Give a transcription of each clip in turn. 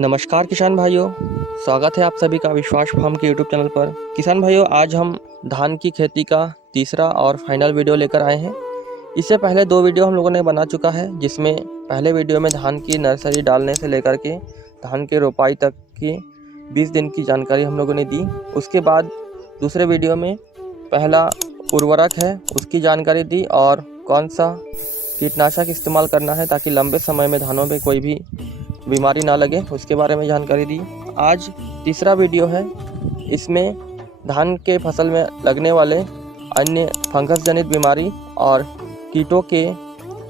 नमस्कार किसान भाइयों, स्वागत है आप सभी का विश्वास फार्म के यूट्यूब चैनल पर। किसान भाइयों, आज हम धान की खेती का तीसरा और फाइनल वीडियो लेकर आए हैं। इससे पहले 2 वीडियो हम लोगों ने बना चुका है, जिसमें पहले वीडियो में धान की नर्सरी डालने से लेकर के धान के रोपाई तक की 20 दिन की जानकारी हम लोगों ने दी। उसके बाद दूसरे वीडियो में पहला उर्वरक है उसकी जानकारी दी और कौन सा कीटनाशक इस्तेमाल करना है ताकि लंबे समय में धानों में कोई भी बीमारी ना लगे, उसके बारे में जानकारी दी। आज तीसरा वीडियो है, इसमें धान के फसल में लगने वाले अन्य फंगस जनित बीमारी और कीटों के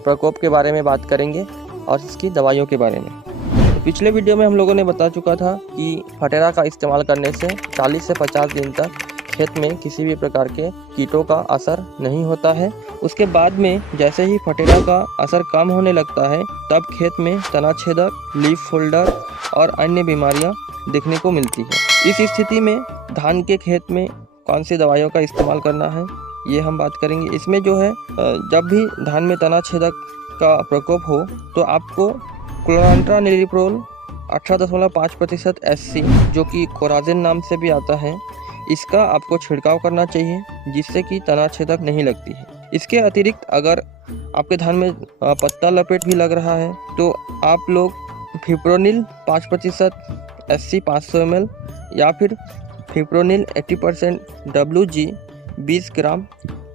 प्रकोप के बारे में बात करेंगे और इसकी दवाइयों के बारे में। पिछले वीडियो में हम लोगों ने बता चुका था कि फटेरा का इस्तेमाल करने से 40 से 50 दिन तक खेत में किसी भी प्रकार के कीटों का असर नहीं होता है। उसके बाद में जैसे ही फटेरा का असर कम होने लगता है, तब खेत में तना छेदक, लीफ फोल्डर और अन्य बीमारियां देखने को मिलती है। इस स्थिति में धान के खेत में कौन सी दवाइयों का इस्तेमाल करना है, ये हम बात करेंगे। इसमें जो है, जब भी धान में तना छेदक का प्रकोप हो तो आपको क्लोरांट्रानिलिप्रोल 18.5% SC, जो कि कोराजेन नाम से भी आता है, इसका आपको छिड़काव करना चाहिए, जिससे कि तना छेदक नहीं लगती है। इसके अतिरिक्त अगर आपके धान में पत्ता लपेट भी लग रहा है तो आप लोग फिप्रोनिल 5% SC 500 ml या फिर फिप्रोनिल 80% WG 20 ग्राम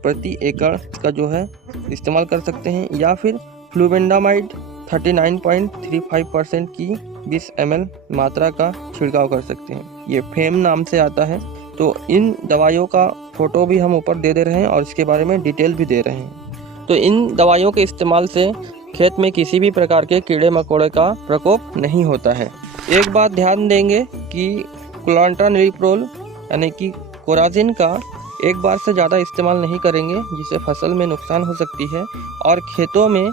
प्रति एकड़ का जो है इस्तेमाल कर सकते हैं, या फिर फ्लूबेंडामाइड 39.35% की 20 ml मात्रा का छिड़काव कर सकते हैं। ये फेम नाम से आता है। तो इन दवाइयों का फ़ोटो भी हम ऊपर दे रहे हैं और इसके बारे में डिटेल भी दे रहे हैं। तो इन दवाइयों के इस्तेमाल से खेत में किसी भी प्रकार के कीड़े मकोड़े का प्रकोप नहीं होता है। एक बात ध्यान देंगे कि क्लोरांट्रानिलिप्रोल यानी कि कोराजिन का एक बार से ज़्यादा इस्तेमाल नहीं करेंगे, जिससे फसल में नुकसान हो सकती है। और खेतों में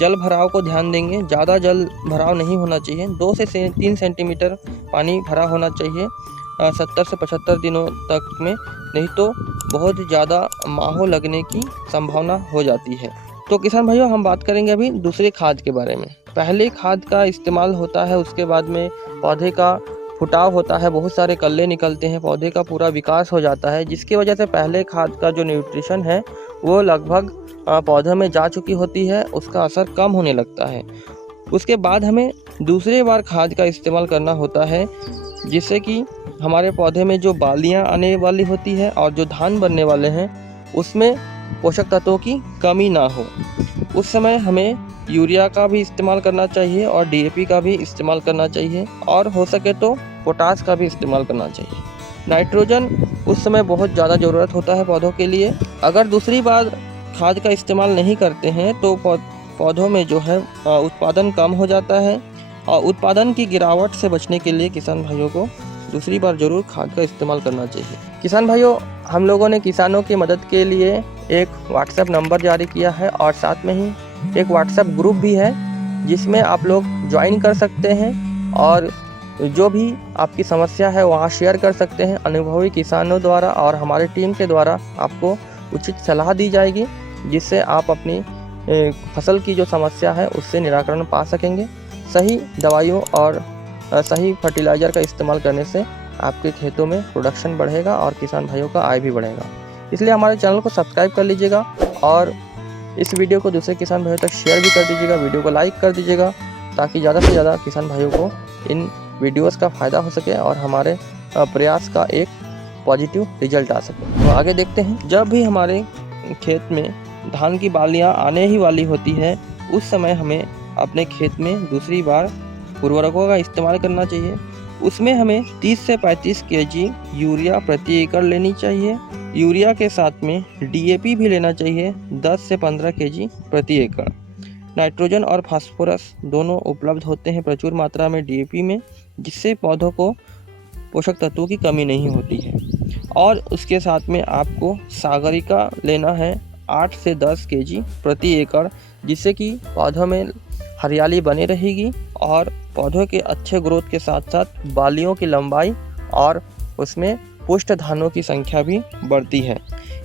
जल भराव को ध्यान देंगे, ज़्यादा जल भराव नहीं होना चाहिए। 2 से 3 सेंटीमीटर पानी भरा होना चाहिए 70 से 75 दिनों तक में, नहीं तो बहुत ज़्यादा माहो लगने की संभावना हो जाती है। तो किसान भाइयों, हम बात करेंगे अभी दूसरी खाद के बारे में। पहले खाद का इस्तेमाल होता है, उसके बाद में पौधे का फुटाव होता है, बहुत सारे कल्ले निकलते हैं, पौधे का पूरा विकास हो जाता है, जिसकी वजह से पहले खाद का जो न्यूट्रिशन है वो लगभग पौधे में जा चुकी होती है, उसका असर कम होने लगता है। उसके बाद हमें दूसरी बार खाद का इस्तेमाल करना होता है, जिससे कि हमारे पौधे में जो बालियां आने वाली होती है और जो धान बनने वाले हैं उसमें पोषक तत्वों की कमी ना हो। उस समय हमें यूरिया का भी इस्तेमाल करना चाहिए और DAP का भी इस्तेमाल करना चाहिए, और हो सके तो पोटास का भी इस्तेमाल करना चाहिए। नाइट्रोजन उस समय बहुत ज़्यादा ज़रूरत होता है पौधों के लिए। अगर दूसरी बार खाद का इस्तेमाल नहीं करते हैं तो पौधों में जो है उत्पादन कम हो जाता है, और उत्पादन की गिरावट से बचने के लिए किसान भाइयों को दूसरी बार जरूर खाद का इस्तेमाल करना चाहिए। किसान भाइयों, हम लोगों ने किसानों की मदद के लिए एक व्हाट्सएप नंबर जारी किया है और साथ में ही एक व्हाट्सएप ग्रुप भी है, जिसमें आप लोग ज्वाइन कर सकते हैं और जो भी आपकी समस्या है वहाँ शेयर कर सकते हैं। अनुभवी किसानों द्वारा और हमारी टीम के द्वारा आपको उचित सलाह दी जाएगी, जिससे आप अपनी फसल की जो समस्या है उससे निराकरण पा सकेंगे। सही दवाइयों और सही फर्टिलाइज़र का इस्तेमाल करने से आपके खेतों में प्रोडक्शन बढ़ेगा और किसान भाइयों का आय भी बढ़ेगा। इसलिए हमारे चैनल को सब्सक्राइब कर लीजिएगा और इस वीडियो को दूसरे किसान भाइयों तक शेयर भी कर दीजिएगा, वीडियो को लाइक कर दीजिएगा, ताकि ज़्यादा से ज़्यादा किसान भाइयों को इन वीडियोस का फ़ायदा हो सके और हमारे प्रयास का एक पॉजिटिव रिजल्ट आ सके। तो आगे देखते हैं। जब भी हमारे खेत में धान की बालियाँ आने ही वाली होती है, उस समय हमें अपने खेत में दूसरी बार उर्वरकों का इस्तेमाल करना चाहिए। उसमें हमें 30 से 35 kg यूरिया प्रति एकड़ लेनी चाहिए। यूरिया के साथ में DAP भी लेना चाहिए 10 से 15 kg प्रति एकड़। नाइट्रोजन और फास्फोरस दोनों उपलब्ध होते हैं प्रचुर मात्रा में DAP में, जिससे पौधों को पोषक तत्वों की कमी नहीं होती है। और उसके साथ में आपको सागरिका लेना है 8 से 10 kg प्रति एकड़, जिससे कि पौधों में हरियाली बनी रहेगी और पौधों के अच्छे ग्रोथ के साथ साथ बालियों की लंबाई और उसमें पुष्ट धानों की संख्या भी बढ़ती है।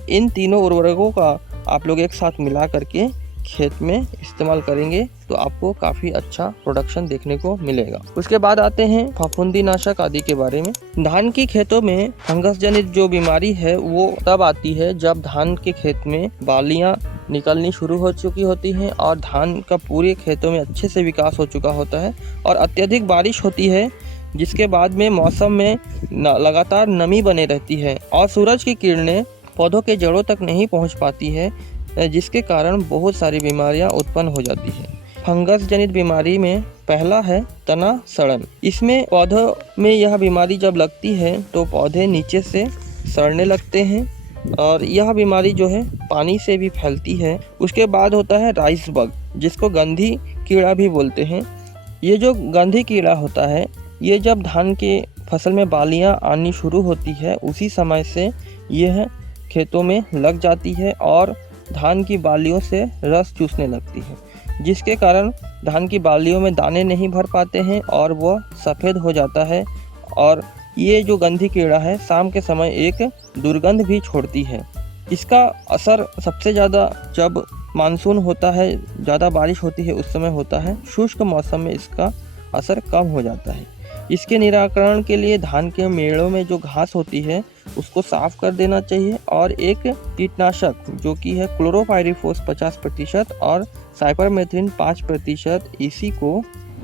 इन तीनों उर्वरकों का आप लोग एक साथ मिला करके खेत में इस्तेमाल करेंगे तो आपको काफ़ी अच्छा प्रोडक्शन देखने को मिलेगा। उसके बाद आते हैं फफूंदी नाशक आदि के बारे में। धान की खेतों में फंगस जनित जो बीमारी है वो तब आती है जब धान के खेत में बालियां निकलनी शुरू हो चुकी होती हैं और धान का पूरे खेतों में अच्छे से विकास हो चुका होता है और अत्यधिक बारिश होती है, जिसके बाद में मौसम में लगातार नमी बने रहती है और सूरज की किरणें पौधों के जड़ों तक नहीं पहुंच पाती है, जिसके कारण बहुत सारी बीमारियां उत्पन्न हो जाती हैं। फंगस जनित बीमारी में पहला है तना सड़न। इसमें पौधों में यह बीमारी जब लगती है तो पौधे नीचे से सड़ने लगते हैं और यह बीमारी जो है पानी से भी फैलती है। उसके बाद होता है राइस बग, जिसको गंधी कीड़ा भी बोलते हैं। ये जो गंधी कीड़ा होता है ये जब धान के फसल में बालियां आनी शुरू होती है उसी समय से यह खेतों में लग जाती है और धान की बालियों से रस चूसने लगती है, जिसके कारण धान की बालियों में दाने नहीं भर पाते हैं और वह सफ़ेद हो जाता है। और ये जो गंधी कीड़ा है शाम के समय एक दुर्गंध भी छोड़ती है। इसका असर सबसे ज़्यादा जब मानसून होता है, ज़्यादा बारिश होती है उस समय होता है। शुष्क मौसम में इसका असर कम हो जाता है। इसके निराकरण के लिए धान के मेड़ों में जो घास होती है उसको साफ कर देना चाहिए और एक कीटनाशक जो कि है क्लोरोपाइरीफोस 50% और साइपरमेथ्रिन 5%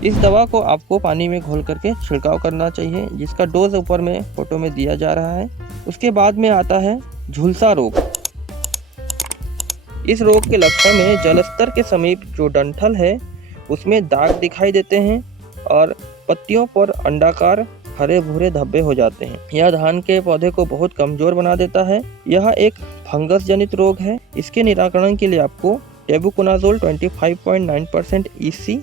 इस दवा को आपको पानी में घोल करके छिड़काव करना चाहिए, जिसका डोज ऊपर में फोटो में दिया जा रहा है। उसके बाद में आता है झुलसा रोग। इस रोग के लक्षण में जलस्तर के समीप जो डंठल है उसमें दाग दिखाई देते हैं और पत्तियों पर अंडाकार हरे भूरे धब्बे हो जाते हैं। यह धान के पौधे को बहुत कमजोर बना देता है। यह एक फंगस जनित रोग है। इसके निराकरण के लिए आपको टेबुकोनाजोल 25.9% EC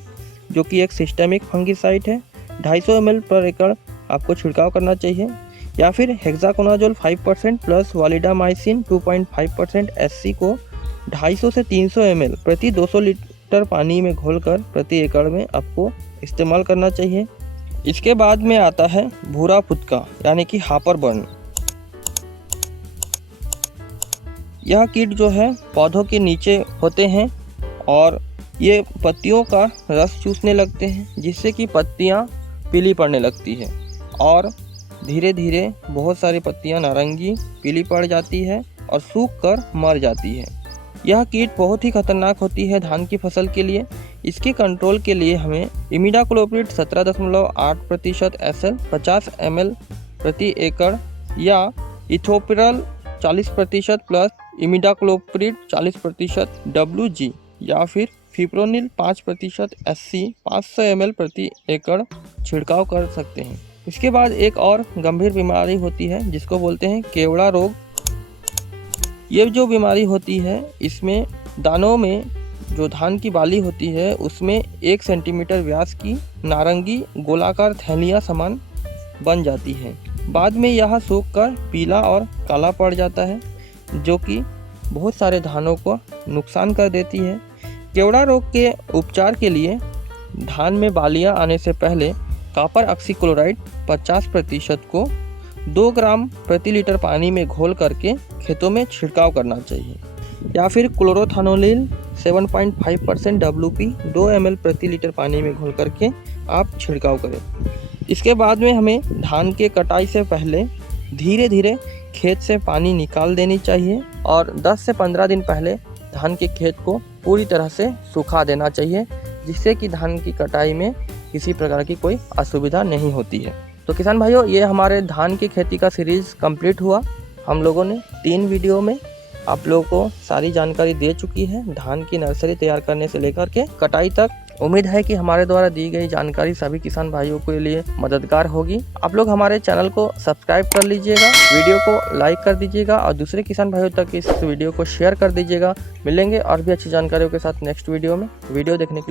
जो कि एक सिस्टेमिक फंगिसाइड है 250 ml पर एकड़ आपको छिड़काव करना चाहिए, या फिर हेक्साकोनाजोल 5% प्लस वालिडामाइसिन 2.5% SC को 250 से 300 ml प्रति 200 लीटर पानी में घोलकर प्रति एकड़ में आपको इस्तेमाल करना चाहिए। इसके बाद में आता है भूरा फुदका यानी कि हापर बर्न। यह कीट जो है पौधों के नीचे होते हैं और ये पत्तियों का रस चूसने लगते हैं, जिससे कि पत्तियां पीली पड़ने लगती है और धीरे धीरे बहुत सारी पत्तियां नारंगी पीली पड़ जाती है और सूख कर मर जाती है। यह कीट बहुत ही खतरनाक होती है धान की फसल के लिए। इसके कंट्रोल के लिए हमें इमिडाक्लोप्रिड 17.8% SL 50 ml प्रति एकड़ या इथोपिरल 40% प्लस इमिडाक्लोप्रिड 40% WG या फिर फिप्रोनिल 5% SC 500 ml प्रति एकड़ छिड़काव कर सकते हैं। इसके बाद एक और गंभीर बीमारी होती है जिसको बोलते हैं केवड़ा रोग। ये जो बीमारी होती है इसमें दानों में जो धान की बाली होती है उसमें 1 सेंटीमीटर व्यास की नारंगी गोलाकार थैलियाँ समान बन जाती है। बाद में यह सूखकर पीला और काला पड़ जाता है, जो कि बहुत सारे धानों को नुकसान कर देती है। केवड़ा रोग के उपचार के लिए धान में बालियां आने से पहले कॉपर ऑक्सीक्लोराइड 50% को 2 ग्राम प्रति लीटर पानी में घोल करके खेतों में छिड़काव करना चाहिए, या फिर क्लोरोथानोलिल 7.5% WP 2 ml प्रति लीटर पानी में घोल करके आप छिड़काव करें। इसके बाद में हमें धान के कटाई से पहले धीरे धीरे खेत से पानी निकाल देनी चाहिए और 10 से 15 दिन पहले धान के खेत को पूरी तरह से सुखा देना चाहिए, जिससे कि धान की कटाई में किसी प्रकार की कोई असुविधा नहीं होती है। तो किसान भाइयों, ये हमारे धान की खेती का सीरीज़ कंप्लीट हुआ। हम लोगों ने 3 वीडियो में आप लोगों को सारी जानकारी दे चुकी है, धान की नर्सरी तैयार करने से लेकर के कटाई तक। उम्मीद है कि हमारे द्वारा दी गई जानकारी सभी किसान भाइयों के लिए मददगार होगी। आप लोग हमारे चैनल को सब्सक्राइब कर लीजिएगा, वीडियो को लाइक कर दीजिएगा और दूसरे किसान भाइयों तक इस वीडियो को शेयर कर दीजिएगा। मिलेंगे और भी अच्छी जानकारियों के साथ नेक्स्ट वीडियो में। वीडियो देखने के लिए